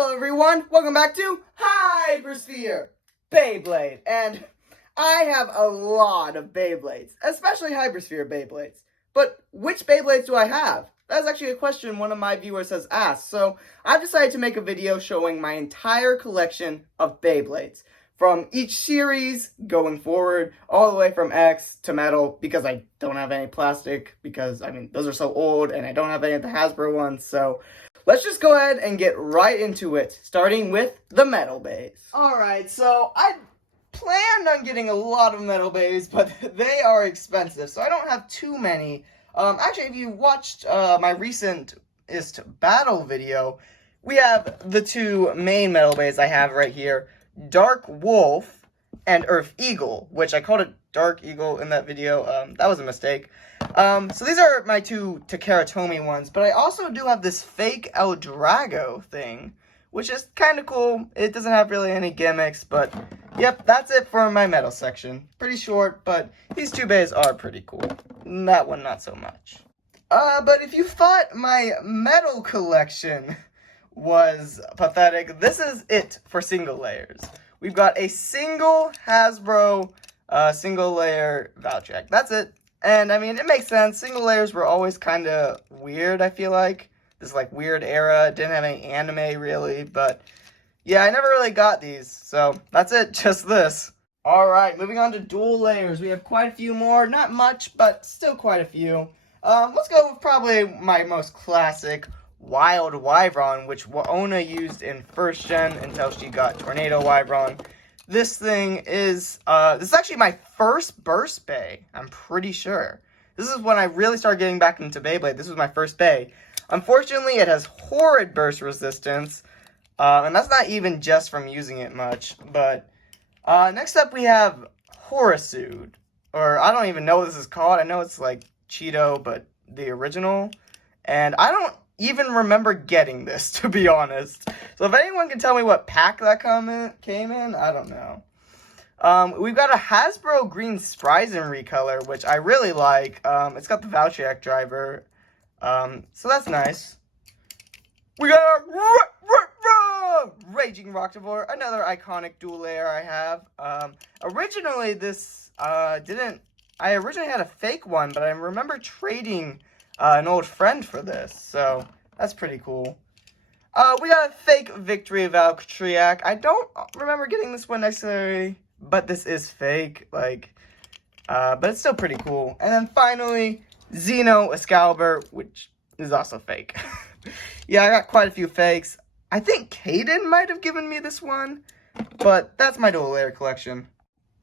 Hello everyone, welcome back to Hypersphere Beyblade, and I have a lot of Beyblades, especially Hypersphere Beyblades. But which Beyblades do I have? That's actually a question one of my viewers has asked, so I've decided to make a video showing my entire collection of Beyblades, from each series, going forward, all the way from X to Metal, because I don't have any plastic, because, those are so old, and I don't have any of the Hasbro ones, so let's just go ahead and get right into it, starting with the Metal Bays. Alright, so I planned on getting a lot of Metal Bays, but they are expensive, so I don't have too many. Actually, if you watched my recent battle video, we have the two main Metal Bays I have right here, Dark Wolf and Earth Eagle, which I called it Dark Eagle in that video. That was a mistake. So these are my two Takara Tomy ones, but I also do have this fake El Drago thing, which is kind of cool. It doesn't have really any gimmicks, but yep, that's it for my metal section. Pretty short, but these two bays are pretty cool. That one, not so much. But if you thought my metal collection was pathetic, this is it for single layers. We've got a single Hasbro single layer Valtryek. That's it. And it makes sense. Single layers were always kind of weird, I feel like. This weird era. Didn't have any anime really, but yeah, I never really got these. So that's it, just this. Alright, moving on to dual layers. We have quite a few more. Not much, but still quite a few. Let's go with probably my most classic Wild Wyvern, which Waona used in first gen until she got Tornado Wyvern. This thing is, this is actually my first burst bay, I'm pretty sure. This is when I really started getting back into Beyblade. This was my first bay. Unfortunately, it has horrid burst resistance, and that's not even just from using it much. But next up we have Horasude, or I don't even know what this is called. I know it's like Cheeto, but the original. And I don't even remember getting this, to be honest. So if anyone can tell me what pack that came in, I don't know. We've got a Hasbro Green Spryzen recolor, which I really like. It's got the Valtryek driver, so that's nice. We got a Raging Rocktavor, another iconic dual layer I have. Originally this I originally had a fake one, but I remember trading an old friend for this, so that's pretty cool. We got a fake Victory Valtryek. I don't remember getting this one necessarily, but this is fake, but it's still pretty cool. And then finally, Xeno Excalibur, which is also fake. Yeah, I got quite a few fakes. I think Kaden might have given me this one, but that's my dual layer collection.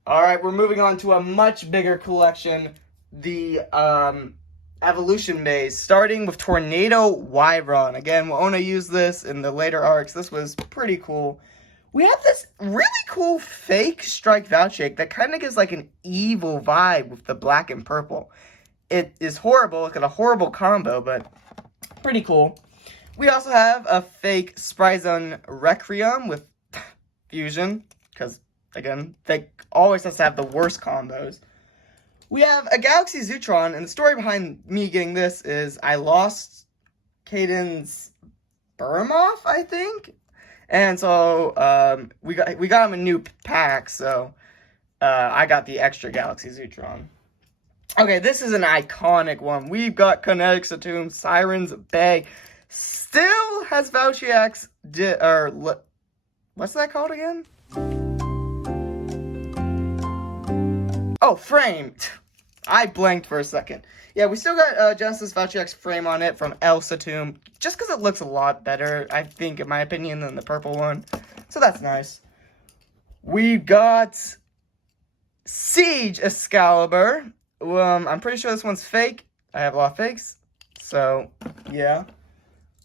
Alright, we're moving on to a much bigger collection, the Evolution Bays, starting with Tornado Wyvern. Again, Waona used this in the later arcs. This was pretty cool. We have this really cool fake Strike Valtryek that kind of gives an evil vibe with the black and purple. It is horrible. It's got a horrible combo, but pretty cool. We also have a fake Spryzen Requiem with Fusion, because, again, fake always has to have the worst combos. We have a Galaxy Zutron, and the story behind me getting this is I lost Caden's Burmoff, I think? And so, we got him a new pack, so I got the extra Galaxy Zutron. Okay, this is an iconic one. We've got Kinetic Saturn, Siren's Bay. Still has Valtryek's, what's that called again? Oh, frame. I blanked for a second. Yeah, we still got Genesis Valtryek's frame on it from El Saturn, just because it looks a lot better, I think, in my opinion, than the purple one. So that's nice. We got Siege Excalibur. I'm pretty sure this one's fake. I have a lot of fakes. So, yeah.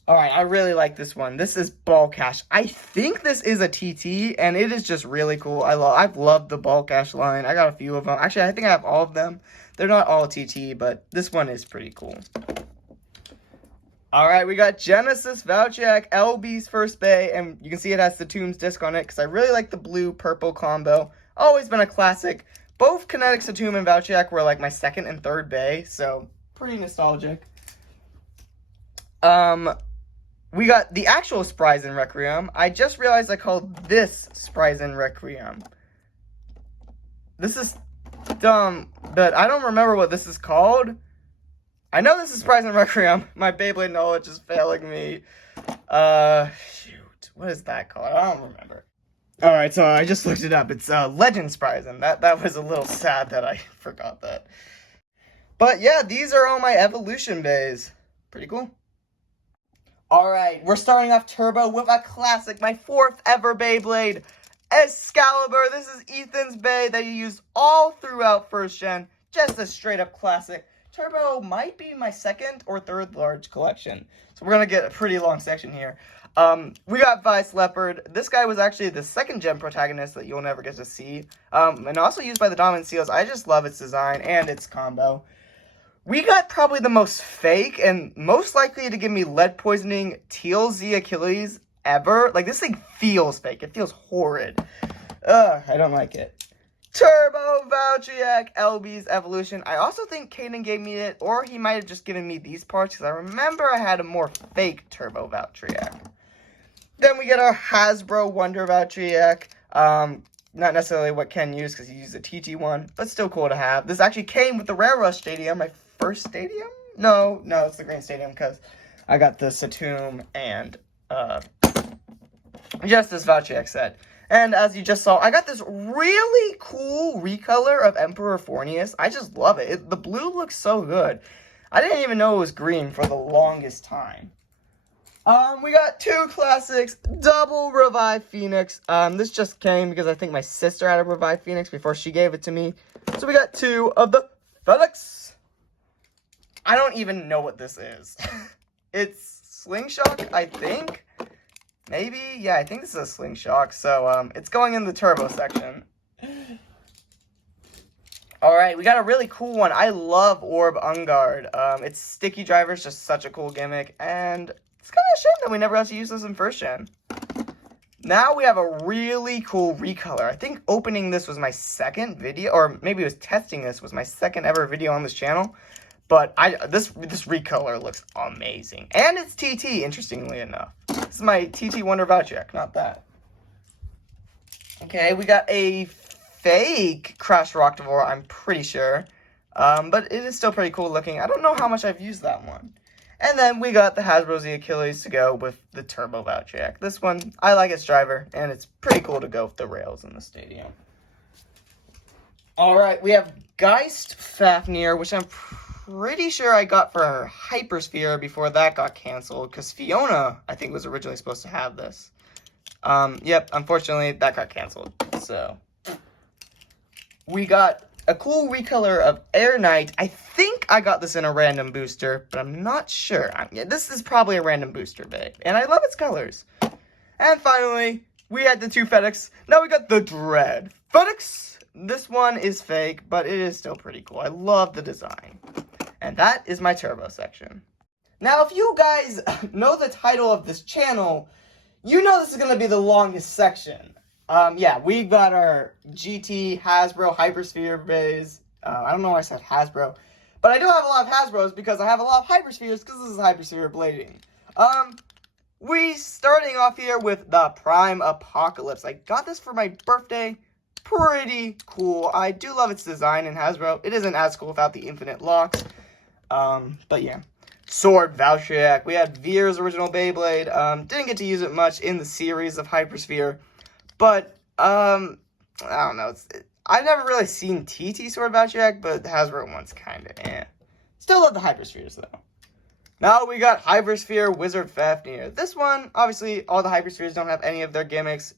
Alright, I really like this one. This is Ball Cash. I think this is a TT, and it is just really cool. I've loved the Ball Cash line. I got a few of them. Actually, I think I have all of them. They're not all TT, but this one is pretty cool. Alright, we got Genesis Valtryek, LB's first bay, and you can see it has the Tombs disc on it, because I really like the blue-purple combo. Always been a classic. Both Kinetic Saturn and Valtryek were my second and third bay, so pretty nostalgic. we got the actual Spryzen Requiem. I just realized I called this Spryzen Requiem. This is dumb, but I don't remember what this is called. I know this is Spryzen Requiem. My Beyblade knowledge is failing me. Shoot. What is that called? I don't remember. Alright, so I just looked it up. It's Legend Spryzen. That was a little sad that I forgot that. But yeah, these are all my evolution bays. Pretty cool. Alright, we're starting off turbo with a classic, my 4th ever Beyblade, Excalibur. This is Ethan's bay that he used all throughout 1st gen. Just a straight up classic. Turbo might be my 2nd or 3rd large collection. So we're going to get a pretty long section here. We got Vice Leopard. This guy was actually the 2nd gen protagonist that you'll never get to see. And also used by the Dominant Seals. I just love its design and its combo. We got probably the most fake and most likely to give me lead poisoning TLZ Achilles ever. Like, this thing feels fake. It feels horrid. Ugh, I don't like it. Turbo Valtryek LB's Evolution. I also think Kaden gave me it, or he might have just given me these parts, because I remember I had a more fake Turbo Valtryek. Then we get our Hasbro Wonder Valtryek. Not necessarily what Ken used, because he used a TT one, but still cool to have. This actually came with the Rare Rush Stadium, my first stadium? No, it's the Green Stadium, because I got the Satum and just this Valtryek set. And as you just saw, I got this really cool recolor of Emperor Fornius. I just love it. The blue looks so good. I didn't even know it was green for the longest time. We got 2 classics, double Revive Phoenix. This just came because I think my sister had a Revive Phoenix before she gave it to me. So we got 2 of the Felix. I don't even know what this is. It's Slingshot, I think. Maybe? Yeah, I think this is a Slingshot. So, it's going in the turbo section. Alright, we got a really cool one. I love Orb Ungard. Its sticky driver is just such a cool gimmick. And it's kind of a shame that we never got to use this in 1st gen. Now we have a really cool recolor. I think opening this was my 2nd video, or maybe it was testing this was my 2nd ever video on this channel. But this recolor looks amazing. And it's TT, interestingly enough. This is my TT Wonder Valtryek, not that. Okay, we got a fake Crash Rocktivore, I'm pretty sure. But it is still pretty cool looking. I don't know how much I've used that one. And then we got the Hasbro Z Achilles to go with the Turbo Valtryek. This one, I like its driver, and it's pretty cool to go with the rails in the stadium. Alright, we have Geist Fafnir, which I'm pretty sure I got for Hypersphere before that got canceled, because Fiona, I think, was originally supposed to have this. Yep, unfortunately, that got canceled. So, we got a cool recolor of Air Knight. I think I got this in a random booster, but I'm not sure. This is probably a random booster bag, and I love its colors. And finally, we had the 2 FedEx. Now we got the Dread FedEx. This one is fake, but it is still pretty cool. I love the design. And that is my turbo section. Now, if you guys know the title of this channel, you know this is going to be the longest section. Yeah, we got our GT Hasbro Hypersphere bays. I don't know why I said Hasbro. But I do have a lot of Hasbros because I have a lot of Hyperspheres because this is Hypersphere blading. We starting off here with the Prime Apocalypse. I got this for my birthday. Pretty cool. I do love its design in Hasbro. It isn't as cool without the infinite locks. But yeah. Sword Valtryek. We had Veer's original Beyblade. Didn't get to use it much in the series of Hypersphere. But, I don't know. I've never really seen TT Sword Valtryek, but the Hasbro one's kind of eh. Still love the Hyperspheres, though. Now we got Hypersphere Wizard Fafnir. This one, obviously, all the Hyperspheres don't have any of their gimmicks.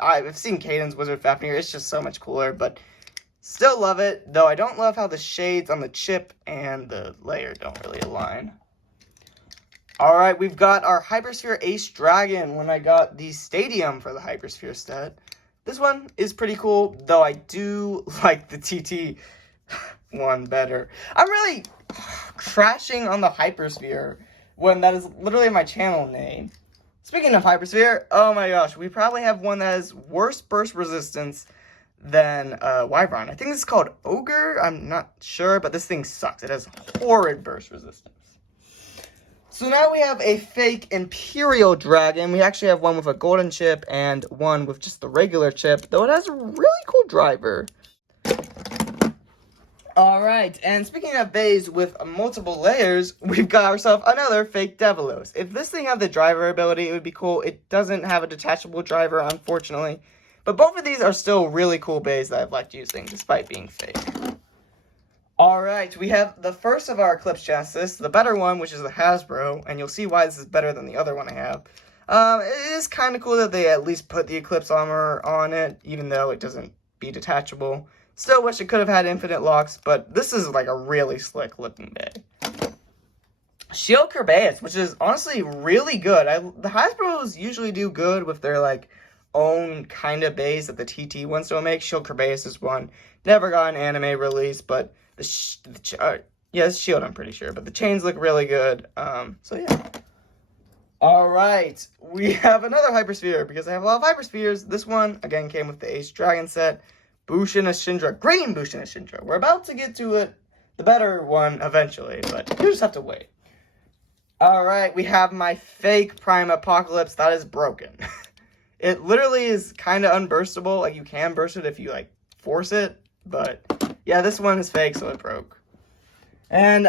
I've seen Caden's Wizard Fafnir. It's just so much cooler, but still love it. Though I don't love how the shades on the chip and the layer don't really align. Alright, we've got our Hypersphere Ace Dragon when I got the Stadium for the Hypersphere set. This one is pretty cool, though I do like the TT one better. I'm really crashing on the Hypersphere when that is literally my channel name. Speaking of Hypersphere, oh my gosh, we probably have one that has worse burst resistance than Wyvern. I think this is called Ogre. I'm not sure, but this thing sucks. It has horrid burst resistance. So now we have a fake Imperial Dragon. We actually have one with a golden chip and one with just the regular chip, though it has a really cool driver. Alright, and speaking of bays with multiple layers, we've got ourselves another fake Devilos. If this thing had the driver ability, it would be cool. It doesn't have a detachable driver, unfortunately. But both of these are still really cool bays that I've liked using, despite being fake. Alright, we have the first of our Eclipse Genesis, the better one, which is the Hasbro, and you'll see why this is better than the other one I have. It is kind of cool that they at least put the Eclipse armor on it, even though it doesn't be detachable. Still wish it could have had infinite locks, but this is like a really slick looking bay. Shield Kerbeus, which is honestly really good. The Hasbros usually do good with their like own kind of bays that the TT ones don't make. Shield Kerbeus is one. Never got an anime release, but yeah, it's Shield I'm pretty sure, but the chains look really good. So yeah. Alright, we have another Hypersphere, because I have a lot of Hyperspheres. This one, again, came with the Ace Dragon set. Bushin Ashindra, green Bushin Ashindra. We're about to get to it, the better one, eventually, but you just have to wait. Alright, we have my fake Prime Apocalypse that is broken. It literally is kind of unburstable, like you can burst it if you, like, force it, but yeah, this one is fake, so it broke. And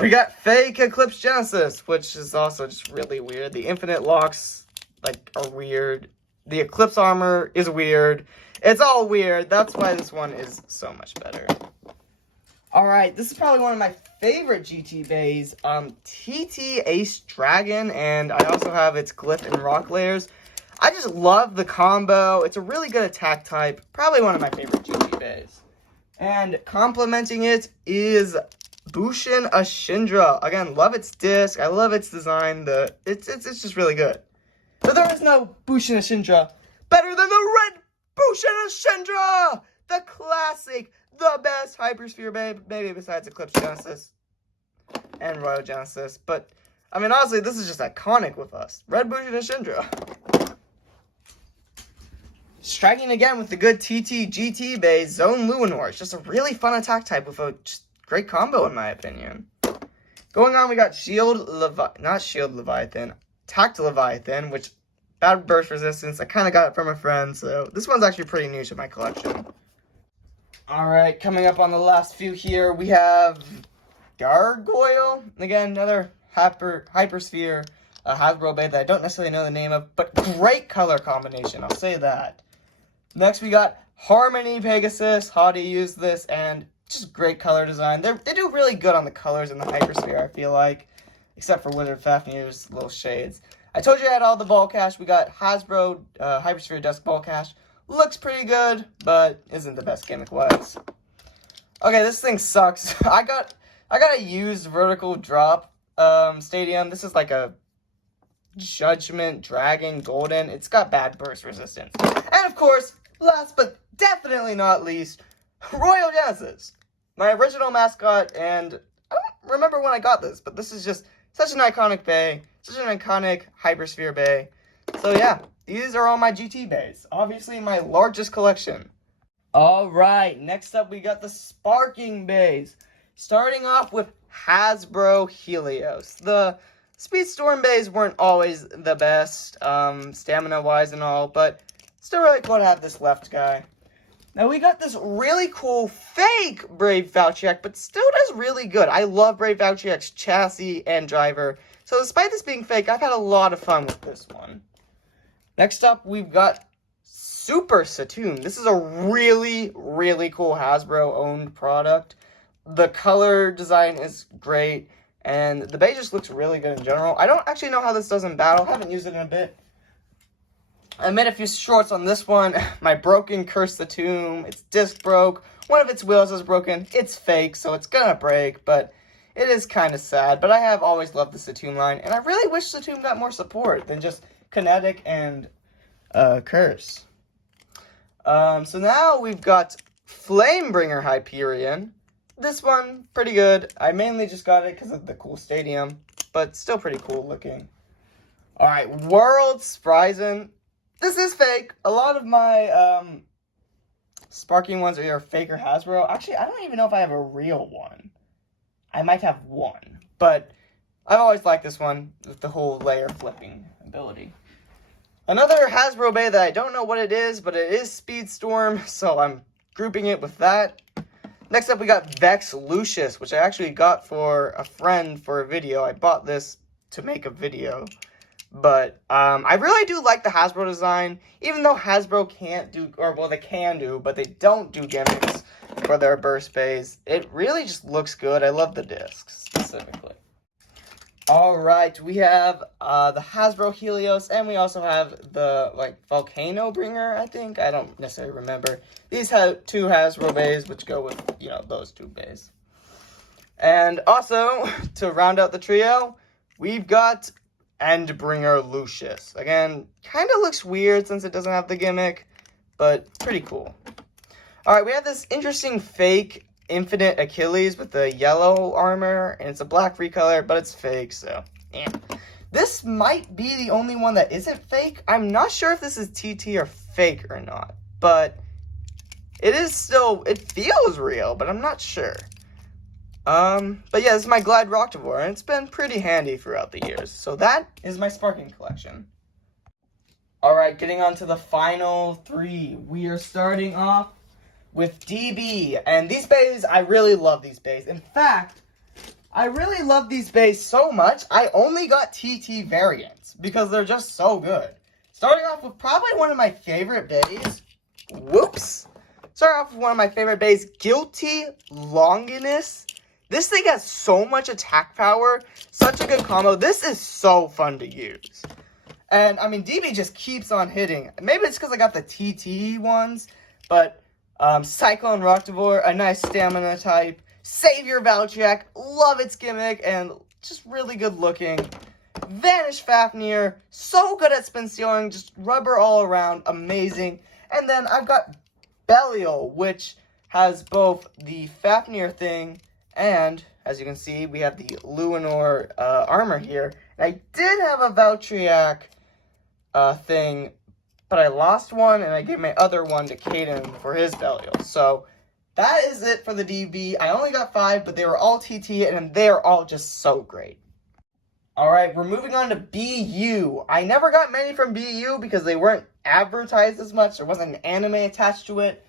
we got fake Eclipse Genesis, which is also just really weird. The infinite locks, like, are weird. The Eclipse armor is weird. It's all weird. That's why this one is so much better. Alright, this is probably one of my favorite GT bays. TT Ace Dragon, and I also have its Glyph and Rock layers. I just love the combo. It's a really good attack type. Probably one of my favorite GT bays. And complementing it is Bushin Ashindra. Again, love its disc. I love its design. It's just really good. But there is no Bushin Ashindra better than the red Bushin Ashindra! The classic, the best Hypersphere babe, maybe besides Eclipse Genesis and Royal Genesis. But, I mean, honestly, this is just iconic with us. Red Bushin Ashindra. Striking again with the good TT GT base, Zone Luinor. It's just a really fun attack type with a just great combo, in my opinion. Going on, we got Tact Leviathan, which bad burst resistance. I kind of got it from a friend, so this one's actually pretty new to my collection. Alright, coming up on the last few here, we have Gargoyle. Again, another Hypersphere Hasbro bay that I don't necessarily know the name of, but great color combination, I'll say that. Next, we got Harmony Pegasus. How to use this, and just great color design. They do really good on the colors in the Hypersphere, I feel like. Except for Wizard Fafnir's little shades. I told you I had all the ball cash. We got Hasbro Hypersphere Dusk ball cash. Looks pretty good, but isn't the best gimmick-wise. Okay, this thing sucks. I got a used vertical drop stadium. This is like a Judgment Dragon Golden. It's got bad burst resistance. And of course, last but definitely not least, Royal Genesis. My original mascot, and I don't remember when I got this, but this is just such an iconic bay, such an iconic Hypersphere bay. So yeah, these are all my GT bays. Obviously my largest collection. Alright, next up we got the Sparking bays. Starting off with Hasbro Helios. The Speedstorm bays weren't always the best, stamina-wise and all, but still really cool to have this left guy. Now, we got this really cool fake Brave Valtryek, but still does really good. I love Brave Valtryek's chassis and driver. So, despite this being fake, I've had a lot of fun with this one. Next up, we've got Super Satoon. This is a really, really cool Hasbro-owned product. The color design is great, and the bay just looks really good in general. I don't actually know how this does in battle. I haven't used it in a bit. I made a few shorts on this one. My broken Curse the Tomb. Its disc broke. One of its wheels is broken. It's fake, so it's gonna break, but it is kind of sad. But I have always loved the Satoon line, and I really wish Satoon got more support than just Kinetic and Curse. So now we've got Flamebringer Hyperion. This one, pretty good. I mainly just got it because of the cool stadium, but still pretty cool looking. Alright, World Spryzen. This is fake. A lot of my Sparking ones are either fake or Hasbro. Actually, I don't even know if I have a real one. I might have one. But I've always liked this one with the whole layer flipping ability. Another Hasbro Bay that I don't know what it is, but it is Speedstorm, so I'm grouping it with that. Next up, we got Vex Lucius, which I actually got for a friend for a video. I bought this to make a video. But I really do like the Hasbro design, even though Hasbro can't do, or well, they can do, but they don't do gimmicks for their burst bays. It really just looks good. I love the discs, specifically. Alright, we have the Hasbro Helios, and we also have the, Volcano Bringer, I think. I don't necessarily remember. These have two Hasbro bays, which go with, those two bays. And also, to round out the trio, we've got Endbringer Lucius. Again, kind of looks weird since it doesn't have the gimmick, but pretty cool. Alright, we have this interesting fake Infinite Achilles with the yellow armor, and it's a black recolor, but it's fake, so, yeah. This might be the only one that isn't fake. I'm not sure if this is TT or fake or not, but it is still, it feels real, but I'm not sure. But yeah, this is my Glide Roctivore, and it's been pretty handy throughout the years. So that is my Sparking collection. Alright, getting on to the final three. We are starting off with DB. And these bays, I really love these bays. In fact, I really love these bays so much, I only got TT variants because they're just so good. Starting off with probably one of my favorite bays. Whoops. Starting off with one of my favorite bays, Guilty Longinus. This thing has so much attack power, such a good combo. This is so fun to use. And, I mean, DB just keeps on hitting. Maybe it's because I got the TT ones, but Cyclone Roctivore, a nice stamina type. Savior Valtryek, love its gimmick, and just really good looking. Vanish Fafnir, so good at spin stealing, just rubber all around, amazing. And then I've got Belial, which has both the Fafnir thing, and, as you can see, we have the Luinor armor here. And I did have a Valtryek thing, but I lost one, and I gave my other one to Caden for his Belial. So, that is it for the DB. I only got 5, but they were all TT, and they are all just so great. Alright, we're moving on to BU. I never got many from BU because they weren't advertised as much. There wasn't an anime attached to it.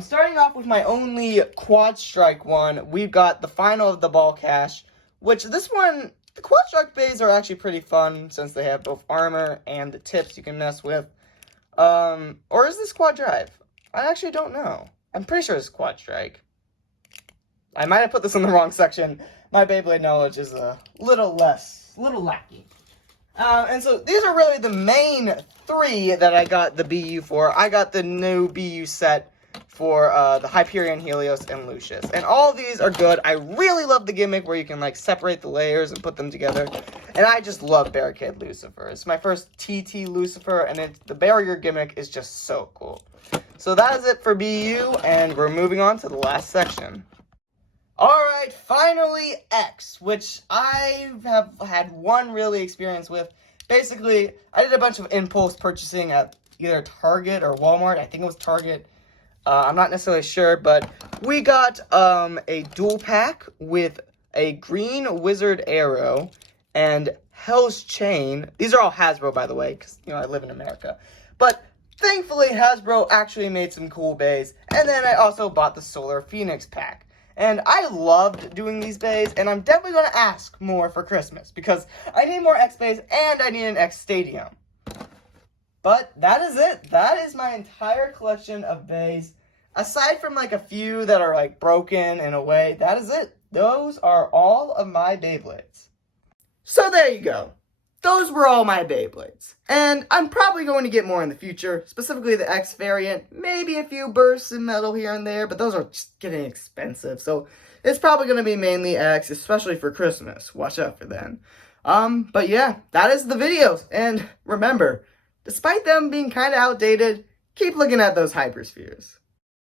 Starting off with my only Quad Strike one, we've got the final of the Ball Cash, which this one, the Quad Strike bays are actually pretty fun since they have both armor and the tips you can mess with. Or is this Quad Drive? I actually don't know. I'm pretty sure it's Quad Strike. I might have put this in the wrong section. My Beyblade knowledge is a little lacking. And so these are really the main 3 that I got the BU for. I got the new BU set for the Hyperion, Helios, and Lucius. And all of these are good. I really love the gimmick where you can, separate the layers and put them together. And I just love Barricade Lucifer. It's my first TT Lucifer, and the barrier gimmick is just so cool. So that is it for BU, and we're moving on to the last section. Alright, finally X, which I have had one really experience with. Basically, I did a bunch of impulse purchasing at either Target or Walmart. I think it was Target. I'm not necessarily sure, but we got a dual pack with a green wizard arrow and Hell's Chain. These are all Hasbro, by the way, because, I live in America. But thankfully, Hasbro actually made some cool bays. And then I also bought the Solar Phoenix pack. And I loved doing these bays, and I'm definitely going to ask more for Christmas, because I need more X bays, and I need an X Stadium. But that is it. That is my entire collection of bays. Aside from, a few that are, broken in a way, that is it. Those are all of my Beyblades. So there you go. Those were all my Beyblades. And I'm probably going to get more in the future, specifically the X variant, maybe a few bursts of metal here and there, but those are just getting expensive, so it's probably going to be mainly X, especially for Christmas. Watch out for then. But yeah, that is the videos, and remember, despite them being kind of outdated, keep looking at those hyperspheres.